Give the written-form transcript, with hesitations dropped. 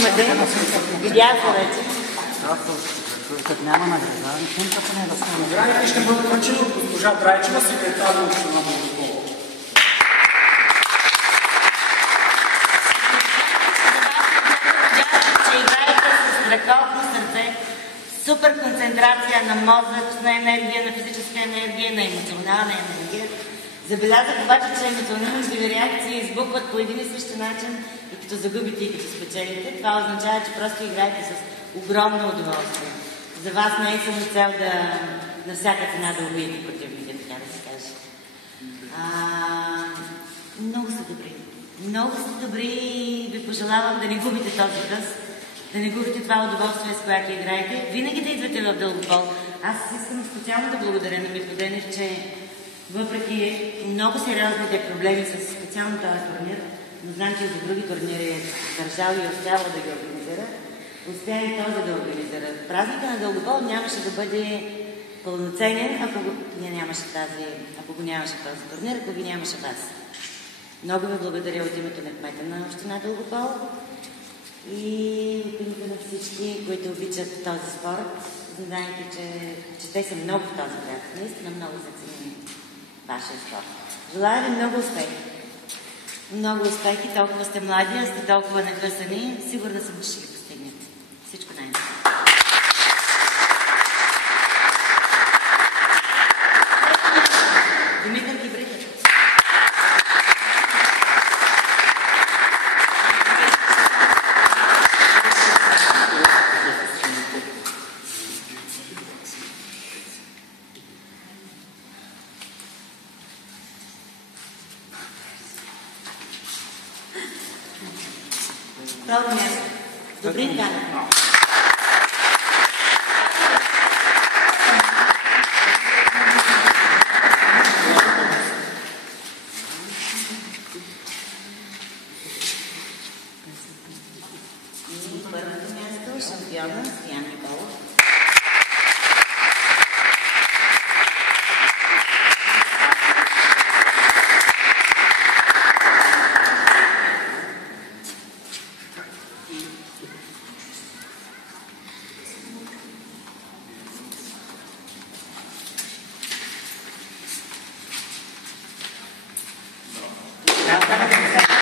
имате. Видях се вече. Като няма награда, темпата не е да стане. Наградите ще бъдат връчени от госпожа Драйчева, секретар на община Дългопол. Че играете с страхотно сърце, супер концентрация на мозъчна енергия, на физическа енергия, на емоционална енергия. Забелязах обаче, че емоционалните ви реакции избухват по един и същи начин и като загубите и като спечелите. Това означава, че просто играете с огромно удоволствие. За вас не е само цел да на всяка цена да убиете противника, така да се каже. Много са добри. Много са добри и ви пожелавам да не губите този къс, да не губите това удоволствие, с което играете. Винаги да идвате в Дългопол. Аз искам специално да благодаря на Митко Денев, че въпреки много сериозните проблеми с специално този турнир, но знам, че и за други турнири е държал и успява да ги организира, успя и този да организира. Празника на Дългопол нямаше да бъде пълноценен, ако го нямаше този турнир, ако ви нямаше вас. Много ви благодаря от името на кмета на община Дългопол и от името на всички, които обичат този спорт, знаете, че те са много в този град. Наистина много са ценени вашия спорт. Желая ви много успехи. Много успехи, толкова сте млади, а сте толкова нагъсани. Сигурна съм, че ще ги постигнете. Всичко най-добре. Димитър Гибридов. Право място. Добри дни. Първото място, шампиона Стоян.